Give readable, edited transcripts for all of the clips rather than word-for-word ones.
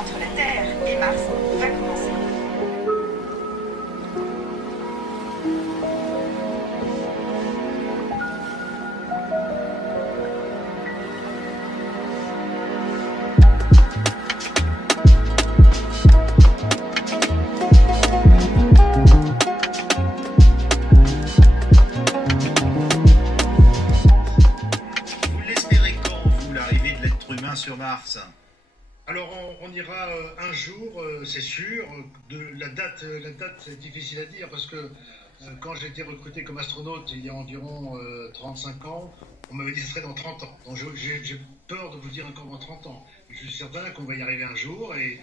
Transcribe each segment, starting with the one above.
entre la Terre et Mars va commencer. Sur Mars? Alors on ira un jour, c'est sûr. La date c'est difficile à dire parce que quand j'ai été recruté comme astronaute il y a environ 35 ans, on m'avait dit que ce serait dans 30 ans. Donc j'ai peur de vous dire encore dans 30 ans. Je suis certain qu'on va y arriver un jour et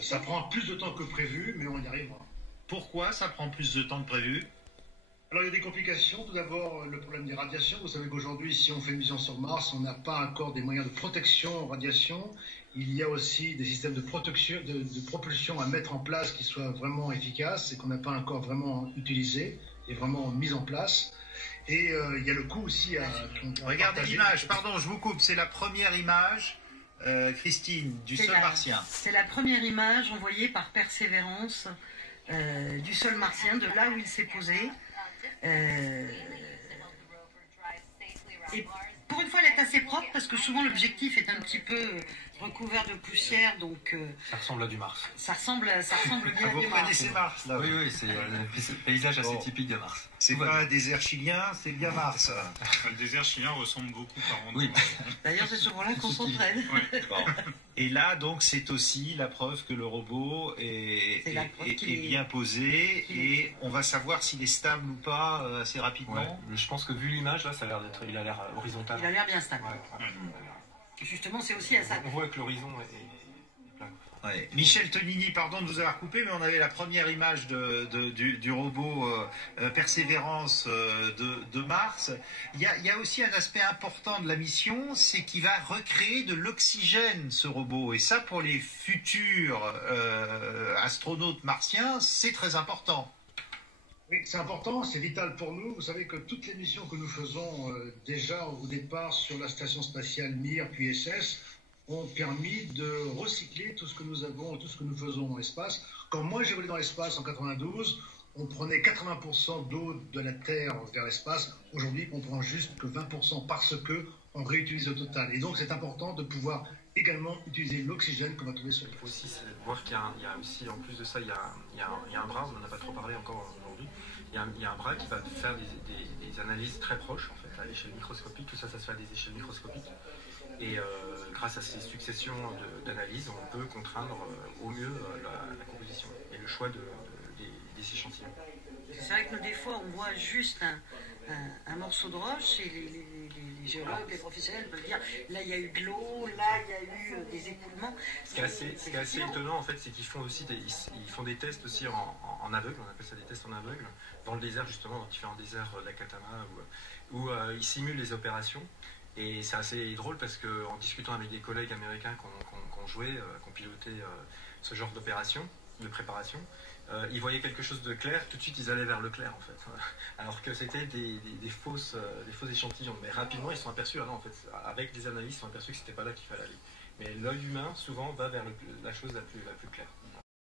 ça prend plus de temps que prévu, mais on y arrivera. Pourquoi ça prend plus de temps que prévu? Alors il y a des complications. Tout d'abord le problème des radiations. Vous savez qu'aujourd'hui, si on fait une mission sur Mars, on n'a pas encore des moyens de protection aux radiations. Il y a aussi des systèmes de protection, de propulsion à mettre en place qui soient vraiment efficaces et qu'on n'a pas encore vraiment utilisé et vraiment mis en place. Et il y a le coût aussi à Regardez l'image, pardon, je vous coupe, c'est la première image, Christine, du sol martien. C'est la première image envoyée par Persévérance du sol martien, de là où il s'est posé. Et pour une fois, elle est assez propre parce que souvent l'objectif est un petit peu recouvert de poussière, donc ça ressemble à du Mars. Ça ressemble bien à vous du Mars. connaissez Mars là? Oui, c'est un paysage assez typique de Mars. C'est pas un désert chilien, c'est bien Mars. Le désert chilien ressemble beaucoup par endroits. Oui. D'ailleurs, c'est souvent là qu'on s'entraîne. Ouais. Bon. Et là, donc, c'est aussi la preuve que le robot est bien posé et on va savoir s'il est stable ou pas assez rapidement. Ouais. Je pense que vu l'image, là, ça a l'air d'être, il a l'air horizontal. Il a l'air bien stable. Ouais. Justement, c'est aussi à ça. On voit que l'horizon est plat. Ouais. Michel Tonini, pardon de vous avoir coupé, mais on avait la première image du robot Persévérance de Mars. Il y a aussi un aspect important de la mission, c'est qu'il va recréer de l'oxygène, ce robot. Et ça, pour les futurs astronautes martiens, c'est très important. Oui, c'est important, c'est vital pour nous. Vous savez que toutes les missions que nous faisons déjà au départ sur la station spatiale Mir puis ISS ont permis de recycler tout ce que nous avons, tout ce que nous faisons dans l'espace. Quand moi j'ai volé dans l'espace en 92, on prenait 80% d'eau de la Terre vers l'espace. Aujourd'hui, on prend juste que 20% parce que on réutilise au total. Et donc c'est important de pouvoir également utiliser l'oxygène qu'on va trouver sur le produit. Aussi, c'est de voir qu'il y a aussi, en plus de ça, il y a un bras, on n'en a pas trop parlé encore aujourd'hui, il y a un bras qui va faire des analyses très proches, en fait, à l'échelle microscopique. Tout ça, ça se fait à des échelles microscopiques. Et grâce à ces successions d'analyses, on peut contraindre au mieux la composition et le choix des échantillons. C'est vrai que nous, des fois, on voit juste un morceau de roche et les géologues, les professionnels peuvent dire là il y a eu de l'eau, là il y a eu des écoulements. Ce qui est assez étonnant en fait, c'est qu'ils font aussi ils font des tests aussi en aveugle, on appelle ça des tests en aveugle, dans le désert justement, dans différents déserts d'Atacama où ils simulent les opérations. Et c'est assez drôle parce qu'en discutant avec des collègues américains qui ont joué, qui ont piloté ce genre d'opération, de préparation, ils voyaient quelque chose de clair, tout de suite ils allaient vers le clair en fait. Alors que c'était des faux échantillons. Mais rapidement ils se sont aperçus, en fait, avec des analyses, ils se sont aperçus que c'était pas là qu'il fallait aller. Mais l'œil humain souvent va vers la chose la plus claire.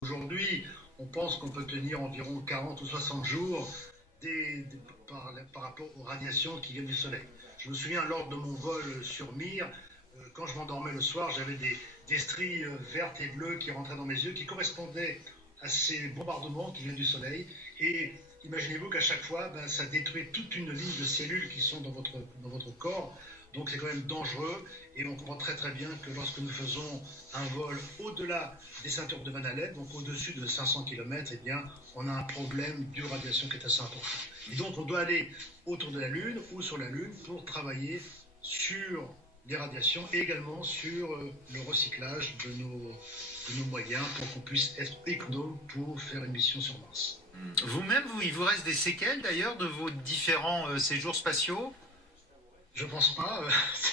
Aujourd'hui, on pense qu'on peut tenir environ 40 ou 60 jours par rapport aux radiations qui viennent du Soleil. Je me souviens, lors de mon vol sur Mir, quand je m'endormais le soir, j'avais des stries vertes et bleues qui rentraient dans mes yeux, qui correspondaient à ces bombardements qui viennent du Soleil. Et imaginez-vous qu'à chaque fois, ça détruit toute une ligne de cellules qui sont dans votre corps. Donc c'est quand même dangereux. Et on comprend très très bien que lorsque nous faisons un vol au-delà des ceintures de Van Allen, donc au-dessus de 500 km, eh bien, on a un problème de radiation qui est assez important. Et donc on doit aller autour de la Lune ou sur la Lune pour travailler sur les radiations et également sur le recyclage de nos moyens pour qu'on puisse être économe pour faire une mission sur Mars. Vous-même, il vous reste des séquelles d'ailleurs de vos différents séjours spatiaux? Je pense pas.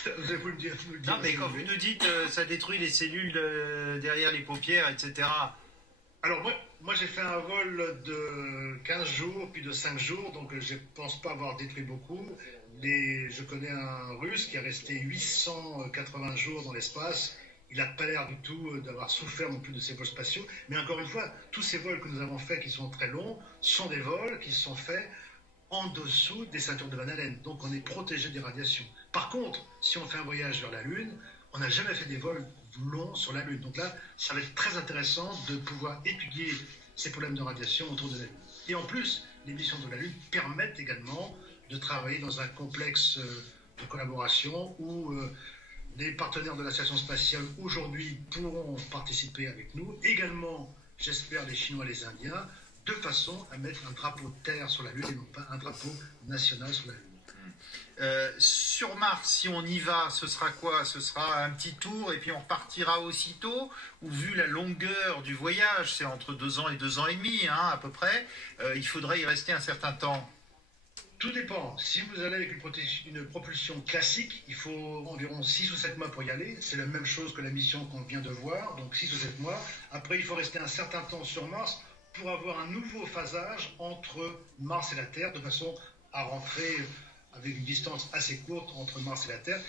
Vous le dire. Non, mais quand vous nous dites ça détruit les cellules derrière les paupières, etc. Alors moi j'ai fait un vol de 15 jours, puis de 5 jours, donc je ne pense pas avoir détruit beaucoup. Je connais un Russe qui est resté 880 jours dans l'espace Il n'a pas l'air du tout d'avoir souffert non plus de ces vols spatiaux. Mais encore une fois, tous ces vols que nous avons faits, qui sont très longs, sont des vols qui sont faits en dessous des ceintures de Van Allen. Donc on est protégé des radiations. Par contre, si on fait un voyage vers la Lune, on n'a jamais fait des vols longs sur la Lune. Donc là, ça va être très intéressant de pouvoir étudier ces problèmes de radiation autour de la Lune. Et en plus, les missions de la Lune permettent également de travailler dans un complexe de collaboration où les partenaires de la station spatiale aujourd'hui pourront participer avec nous. Également, j'espère, les Chinois et les Indiens, de façon à mettre un drapeau de terre sur la Lune et non pas un drapeau national sur la Lune. Sur Mars, si on y va, ce sera quoi? Ce sera un petit tour et puis on repartira aussitôt? Ou vu la longueur du voyage, c'est entre 2 ans et 2 ans et demi, hein, à peu près, il faudrait y rester un certain temps. Tout dépend. Si vous allez avec une propulsion classique, il faut environ 6 ou 7 mois pour y aller. C'est la même chose que la mission qu'on vient de voir, donc 6 ou 7 mois. Après, il faut rester un certain temps sur Mars pour avoir un nouveau phasage entre Mars et la Terre, de façon à rentrer avec une distance assez courte entre Mars et la Terre.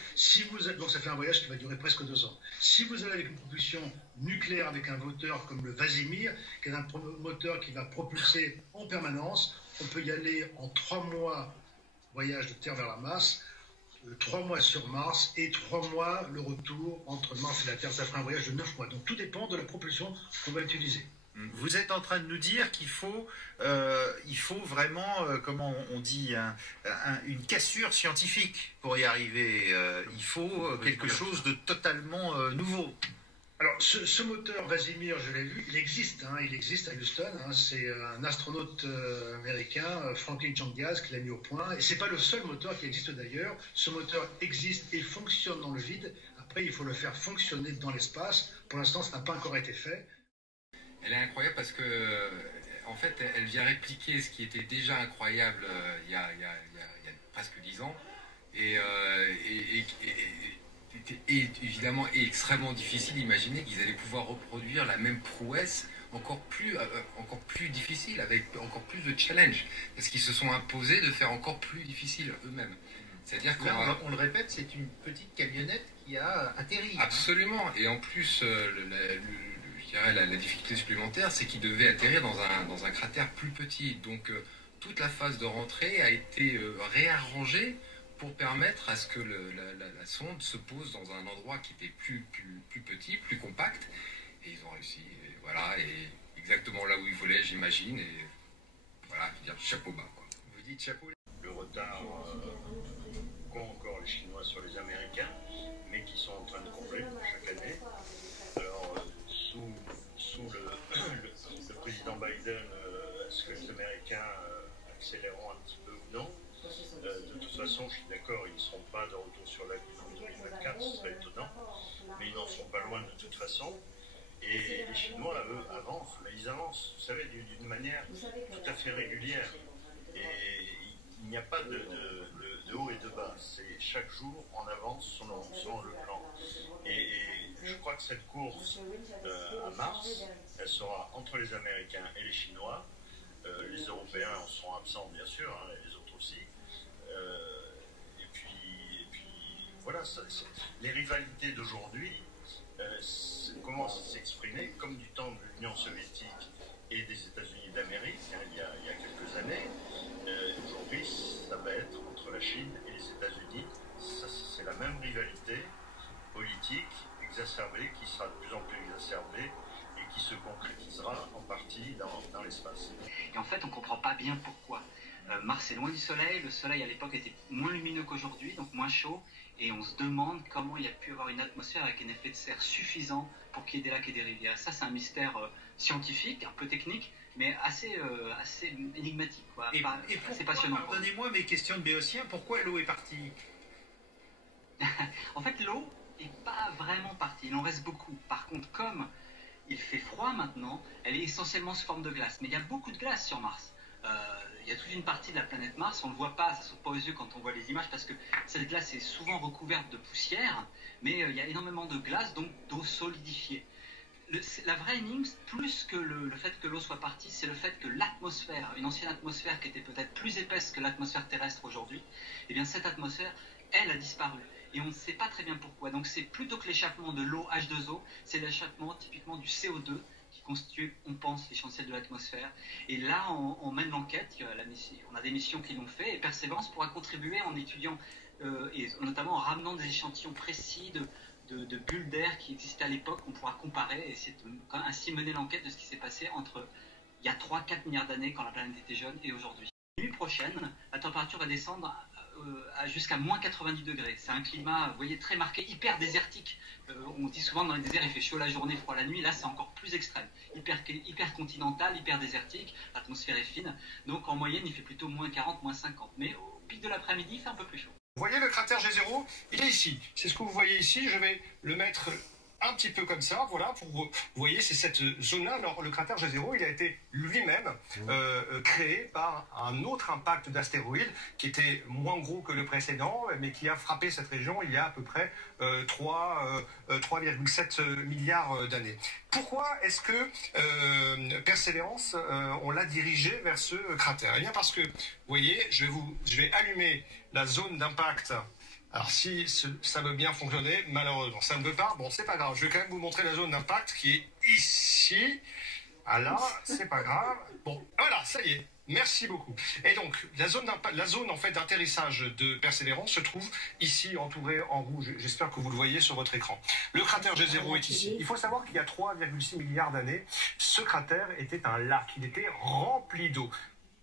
Donc ça fait un voyage qui va durer presque 2 ans. Si vous allez avec une propulsion nucléaire avec un moteur comme le Vasimir, qui est un moteur qui va propulser en permanence, on peut y aller en 3 mois, voyage de Terre vers la Mars, 3 mois sur Mars et 3 mois le retour entre Mars et la Terre. Ça fera un voyage de 9 mois. Donc tout dépend de la propulsion qu'on va utiliser. Vous êtes en train de nous dire qu'il faut vraiment, comment on dit, une cassure scientifique pour y arriver. Il faut quelque chose de totalement nouveau. Alors, ce moteur Vasimir, je l'ai vu, il existe à Houston. C'est un astronaute américain, Franklin Chandias, qui l'a mis au point. Et c'est pas le seul moteur qui existe d'ailleurs. Ce moteur existe et fonctionne dans le vide. Après, il faut le faire fonctionner dans l'espace. Pour l'instant, ça n'a pas encore été fait. Elle est incroyable parce que, en fait, elle vient répliquer ce qui était déjà incroyable il y a presque 10 ans. Et évidemment extrêmement difficile d'imaginer qu'ils allaient pouvoir reproduire la même prouesse encore plus difficile, avec encore plus de challenge, parce qu'ils se sont imposés de faire encore plus difficile eux-mêmes. C'est-à-dire on le répète, c'est une petite camionnette qui a atterri. Absolument, hein. Et en plus, je dirais la difficulté supplémentaire, c'est qu'ils devaient atterrir dans un cratère plus petit. Donc toute la phase de rentrée a été réarrangée pour permettre à ce que la sonde se pose dans un endroit qui était plus petit, plus compact. Et ils ont réussi, et voilà, et exactement là où ils voulaient, j'imagine. Et voilà, je veux dire, chapeau bas, quoi. Vous dites chapeau. Le retard qu'ont encore les Chinois sur les Américains, mais qui sont en train de combler chaque année. Alors, sous le président Biden, est-ce que les Américains accéléreront un petit peu ou non? De toute façon, je suis d'accord, ils ne seront pas de retour sur la Lune en 2024, ce serait étonnant, mais ils n'en sont pas loin de toute façon. Et les Chinois, eux, avancent, mais ils avancent, vous savez, d'une manière tout à fait régulière. Et il n'y a pas de haut et de bas, c'est chaque jour en avance selon le plan. Et je crois que cette course à Mars, elle sera entre les Américains et les Chinois. Les Européens en seront absents, bien sûr, hein, les autres aussi. Et puis voilà, les rivalités d'aujourd'hui commencent à s'exprimer comme du temps de l'Union soviétique et des États-Unis d'Amérique, hein, il y a quelques années. Aujourd'hui, ça va être entre la Chine et les États-Unis. C'est la même rivalité politique exacerbée qui sera de plus en plus exacerbée et qui se concrétisera en partie dans l'espace. Et en fait, on ne comprend pas bien pourquoi. Mars est loin du Soleil, le Soleil à l'époque était moins lumineux qu'aujourd'hui, donc moins chaud, et on se demande comment il y a pu avoir une atmosphère avec un effet de serre suffisant pour qu'il y ait des lacs et des rivières. Ça, c'est un mystère scientifique, un peu technique, mais assez énigmatique, quoi. Et assez passionnant. Pardonnez-moi mes questions de béotien, pourquoi l'eau est partie? En fait, l'eau n'est pas vraiment partie, il en reste beaucoup. Par contre, comme il fait froid maintenant, elle est essentiellement sous forme de glace. Mais il y a beaucoup de glace sur Mars. Il y a toute une partie de la planète Mars, on ne le voit pas, ça ne saute pas aux yeux quand on voit les images, parce que cette glace est souvent recouverte de poussière, mais il y a énormément de glace, donc d'eau solidifiée. La vraie énigme, plus que le fait que l'eau soit partie, c'est le fait que l'atmosphère, une ancienne atmosphère qui était peut-être plus épaisse que l'atmosphère terrestre aujourd'hui, eh bien cette atmosphère, elle a disparu. et on ne sait pas très bien pourquoi. Donc c'est plutôt que l'échappement de l'eau H2O, c'est l'échappement typiquement du CO2 qui constitue, on pense, l'essentiel de l'atmosphère. Et là, on mène l'enquête, on a des missions qui l'ont fait, et Persévérance pourra contribuer en étudiant, et notamment en ramenant des échantillons précis de bulles d'air qui existaient à l'époque, qu'on pourra comparer, et ainsi mener l'enquête de ce qui s'est passé entre il y a 3-4 milliards d'années, quand la planète était jeune, et aujourd'hui. La nuit prochaine, la température va descendre jusqu'à moins 90 degrés. C'est un climat, vous voyez, très marqué, hyper désertique. On dit souvent dans les déserts, il fait chaud la journée, froid la nuit. Là, c'est encore plus extrême. Hyper continental, hyper désertique. L'atmosphère est fine. Donc, en moyenne, il fait plutôt moins 40, moins 50. Mais au pic de l'après-midi, il fait un peu plus chaud. Vous voyez le cratère G0, il est ici. C'est ce que vous voyez ici. Je vais le mettre un petit peu comme ça, voilà, vous voyez, c'est cette zone-là. Alors, le cratère G0, il a été lui-même créé par un autre impact d'astéroïde qui était moins gros que le précédent, mais qui a frappé cette région il y a à peu près 3,7 milliards d'années. Pourquoi est-ce que Persévérance, on l'a dirigé vers ce cratère? Eh bien parce que, vous voyez, je vais allumer la zone d'impact. Alors si ça veut bien fonctionner, malheureusement ça ne veut pas, bon c'est pas grave, je vais quand même vous montrer la zone d'impact qui est ici. Ah là, c'est pas grave. Bon, voilà, ça y est, merci beaucoup. Et donc la zone en fait d'atterrissage de Persévérance se trouve ici, entourée en rouge. J'espère que vous le voyez sur votre écran. Le cratère G0 est ici. Il faut savoir qu'il y a 3,6 milliards d'années, ce cratère était un lac, il était rempli d'eau.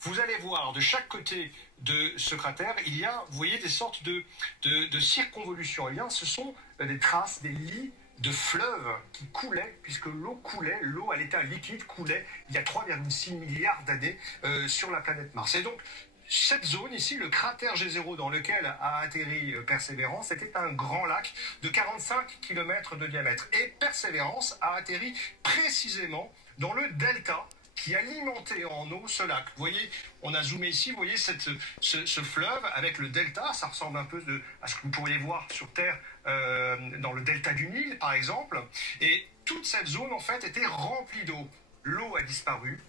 Vous allez voir de chaque côté de ce cratère, il y a, vous voyez, des sortes de circonvolutions. Eh bien, ce sont des traces, des lits de fleuves qui coulaient, puisque l'eau coulait, l'eau à l'état liquide coulait il y a 3,6 milliards d'années sur la planète Mars. Et donc, cette zone ici, le cratère G0 dans lequel a atterri Persévérance, était un grand lac de 45 km de diamètre. Et Persévérance a atterri précisément dans le delta qui alimentait en eau ce lac. Vous voyez, on a zoomé ici, vous voyez ce fleuve avec le delta, ça ressemble un peu à ce que vous pourriez voir sur Terre dans le delta du Nil, par exemple. Et toute cette zone, en fait, était remplie d'eau. L'eau a disparu.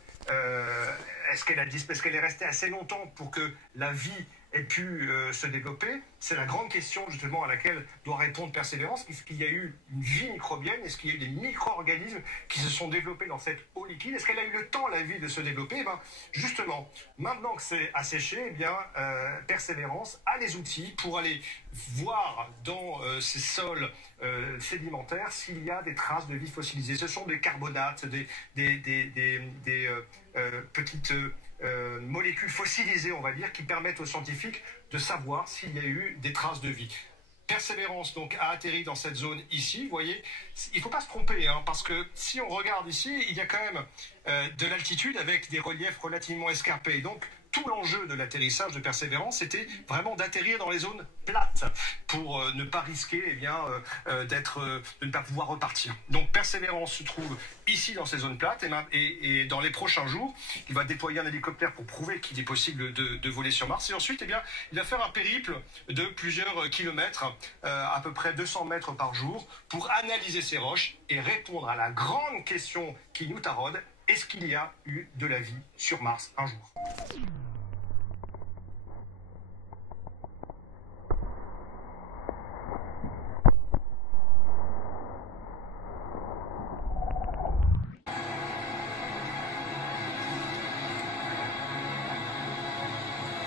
Est-ce qu'elle est restée assez longtemps pour que la vie ait pu se développer? C'est la grande question justement à laquelle doit répondre Persévérance. Est-ce qu'il y a eu une vie microbienne? Est-ce qu'il y a eu des micro-organismes qui se sont développés dans cette eau liquide? Est-ce qu'elle a eu le temps, la vie, de se développer? Eh bien, justement, maintenant que c'est asséché, eh bien, Persévérance a les outils pour aller voir dans ces sols sédimentaires s'il y a des traces de vie fossilisée. Ce sont des carbonates, des petites molécules fossilisées, on va dire, qui permettent aux scientifiques de savoir s'il y a eu des traces de vie. Persévérance donc a atterri dans cette zone ici, vous voyez, il ne faut pas se tromper, hein, parce que si on regarde ici, il y a quand même de l'altitude avec des reliefs relativement escarpés. Donc tout l'enjeu de l'atterrissage de Persévérance, c'était vraiment d'atterrir dans les zones plates pour ne pas risquer de ne pas pouvoir repartir. Donc Persévérance se trouve ici dans ces zones plates et dans les prochains jours, il va déployer un hélicoptère pour prouver qu'il est possible de voler sur Mars. Et ensuite, eh bien, il va faire un périple de plusieurs kilomètres, à peu près 200 mètres par jour, pour analyser ces roches et répondre à la grande question qui nous taraude: est-ce qu'il y a eu de la vie sur Mars un jour?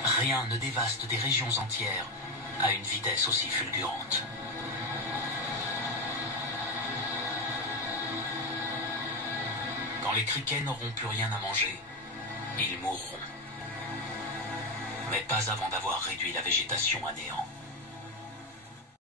Rien ne dévaste des régions entières à une vitesse aussi fulgurante. Quand les criquets n'auront plus rien à manger, ils mourront. Mais pas avant d'avoir réduit la végétation à néant.